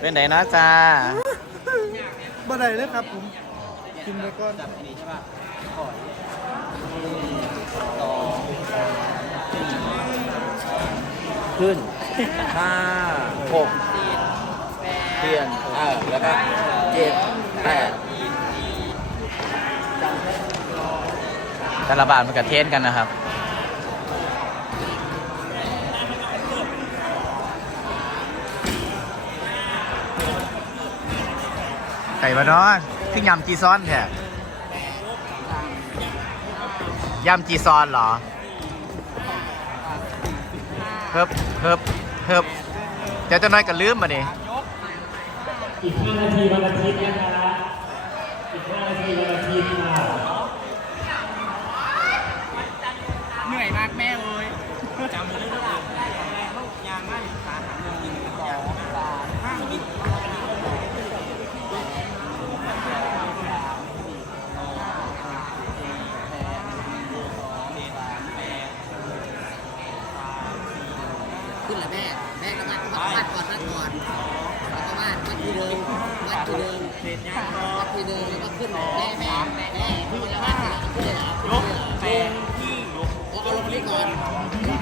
เป็นไหนนะจ้าบ่ได้เลยครับผม กินไปก่อนจับอันนี้ใช่ป่ะขอยขึ้นห้าหกเปลี่ยนเออแล้วก็เจ็ดแปดแต่ละบาทมันกับเทนกันนะครับ ไก่บะเนาะคือยำจีซอนแท้ยำจีซอนเหรอเฮิบเฮิบเฮิบเดี๋ยวจะน้อยก็ลืมมาดิอีก5นาทีวันอาทิตย์นะครับอีก5นาทีวันอาทิตย์ค่ะ ทีเดิมมัดทีเดิมแล้วก็ขึ้นแม่แม่แม่ขึ้นแล้วมัดขึ้นเลยเหรอยกแปงที่ยกเอาลงเล่นก่อน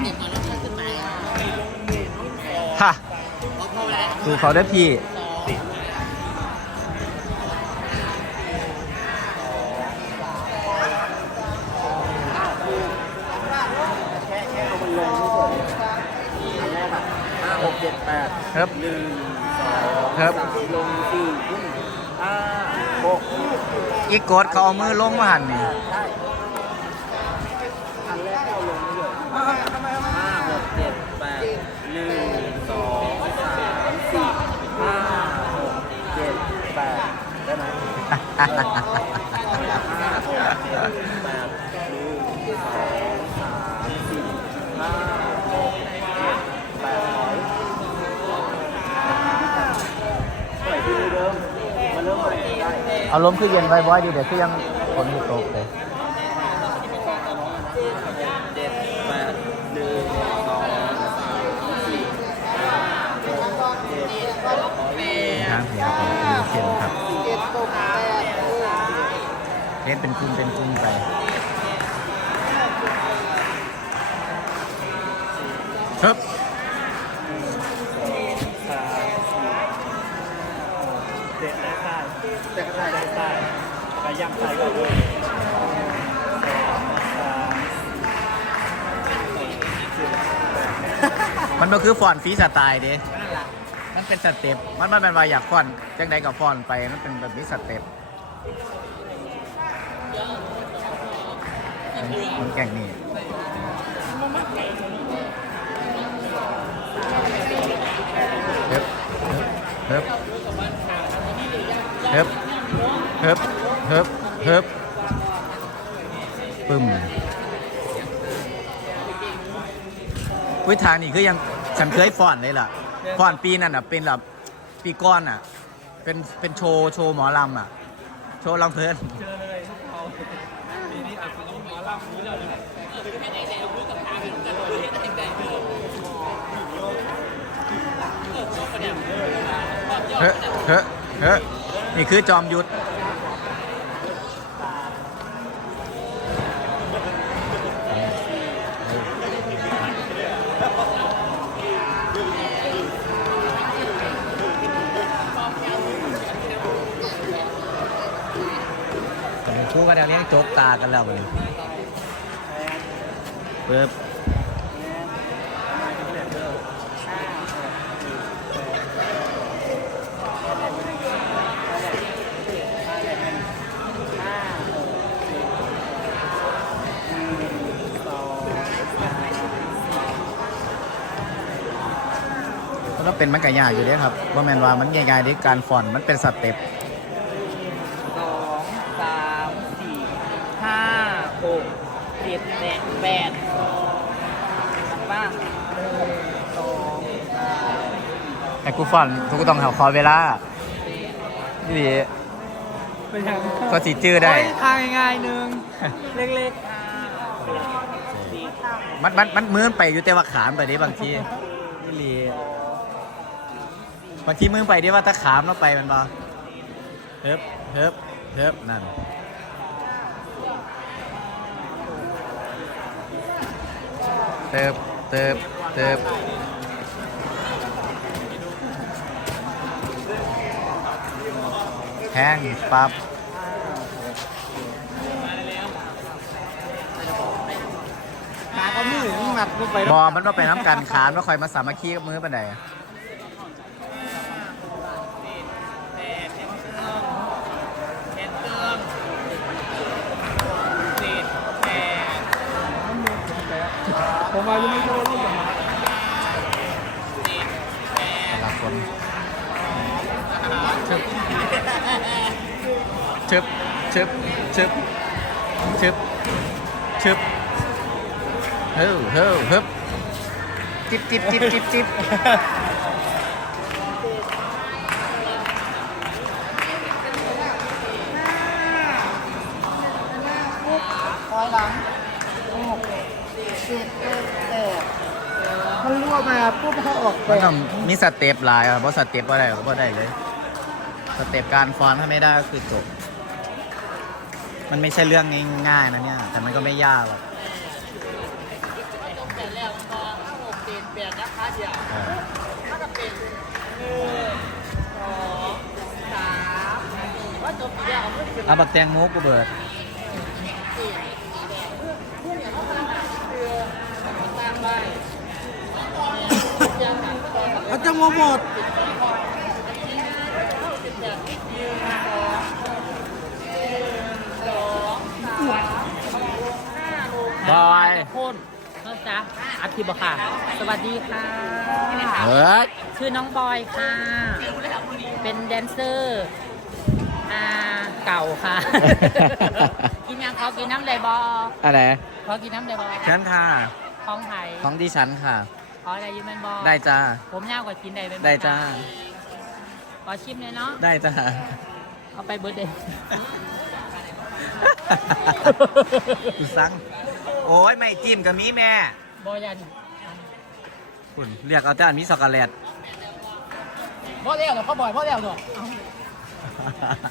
เก็บก่อนแล้วค่อยขึ้นไปฮะพอพอเวลาดูเขาได้พี่ห้าหกเจ็ดแปดเฮิบหนึ่งสอง เฮิบ สามลงสี่ขึ้นห้าหก อีกกดเขาเอามือลงมาหันนี่อันแรกเอาลงไม่เลยห้าหกเจ็ดแปดหนึ่งสองสามสี่ห้าหกเจ็ดแปดได้ไหมห้าหกเจ็ดแปดหนึ่งสอง เอาลมคือเย็นไว้บ่อยดีเดี๋ยวคือยังฝนตกเลยเจ็ดแปดหนึ่งสองสามสี่ห้าหกเจ็ดแปดเสียของคือเส้นครับเล่นเป็นกลุ่มเป็นกลุ่มไปครับ ได้ใต้ไปย่ำใต้ก็ด้วยสองสามมันก็คือฟอนฟรีสไตล์เด้มันเป็นสเต็ป มันมันเป็นว่าอยากฟอนจังใดกับฟอนไป มันเป็นแบบนี้สเต็ปมันแก่งนี่เฮิบเฮิบเฮิบ เฮิบเฮิบเฮิบปึ้มวิทางนี่คือยังฉันเคยฟอนเลยล่ะฟอนปีนั่นอะเป็นแบบปีก้อนอะ เป็นเป็นโชว์โชว์หมอลำอะ โชว์ลำเพลินเฮ้เฮ้เฮ้นี่คือจอมยุทธ ชูกันแล้วเลี้ยงโจกตากันแล้วเลยเปิบแล้วเป็นมันก็ยากอยู่เด้ครับว่าแมนว่ามันง่ายๆด้การฟอนมันเป็นสเต็ป จ็ดแปดแปดบ้างสองแต่กูฟอนต์กูก็ต้องหาคอเวลานี่ดีเป็นอย่างก็สีจื้อได้ทางง่ายๆหนึงเล็กๆห้ามันมันมันมือนไปอยู่แต่ว่าขามไปนี้บางทีนี่ลีสบางทีมึงไปดีว่าตะขามเราไปมันบ่เฮิบเฮิบเฮิบนั่น เติบเติบเติบแห้งปับขาก็มือมึงหนักลงไปบอมันว่าไปน้ำกันขานว่าคอยมาสามัคคีกับมือปันใด แต่ผมายังไม่รู้ว่าอย่ละคนชึบชึบชึบชึบชึบชึบเฮ้อเฮ้อเฮ้บจิ๊บจิบจิบจิบจิ๊บคอยหลังหก เอ็ดแปดมันรั่วมาปุ๊บเขาออกไปมันต้องมีสเต็ปหลายอะเพราะสเต็ปอะไรก็ได้เลยสเต็ปการฟ้อนถ้าไม่ได้ก็คือจบ มันไม่ใช่เรื่องง่ายๆนะเนี่ย แต่มันก็ไม่ยากหรอกแต่แล้วก็หกเจ็ดแปดนะคะเดี๋ยวเออถ้าจะเป็นหนึ่งสองสามว่าจบกี่อย่างไม่เป็นเอาบักแตงโมกูเบิด ตั้งไว้เขาจะโมหมดบอยคนนะจ๊ะอาทิตย์บอกค่ะ สวัสดีค่ะเฮ้ยชื่อน้องบอยค่ะ เป็นแดนเซอร์อ่าเก่าค่ะ กินยังเขากินน้ำไดบออะไรเขากินน้ำไดบอฉันค่ะ ของไทยของดิฉันค่ะ ขออะไรอยูแมนบอได้จ้า ผมยาวกว่ากินได้เป็นบ่ได้จ้า ขอชิมเลยเนาะ ได้จ้า เอาไปเบิร์ดเดย์กูสั่งโอ้ยไม่จิ้มกับมีแม่บอยันคุณเรียกเอาจานมีช็อกโกแลตพ่อเลี้ยวเหรอพ่อบอยพ่อเลี้ยวเหรอ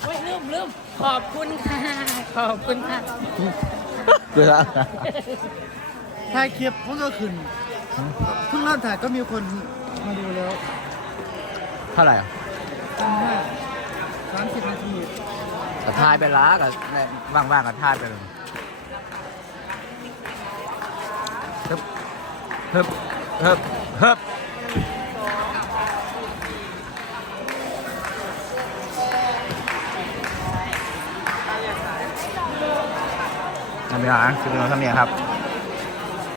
เฮ้ยลืมลืมขอบคุณค่ะ ขอบคุณค่ะกูสั่ง ถ่ายคลิปมันก็ขึ้นเพิ่งเริ่มถ่ายก็มีคนมาดูแล้วเท่าไหร่อะจำห้าสามสิบนาทีก็ทายไปละกับว่างๆก็ทายไปเลยฮึบฮึบฮึบฮึบทำยังไงคือเราทำยังไงครับ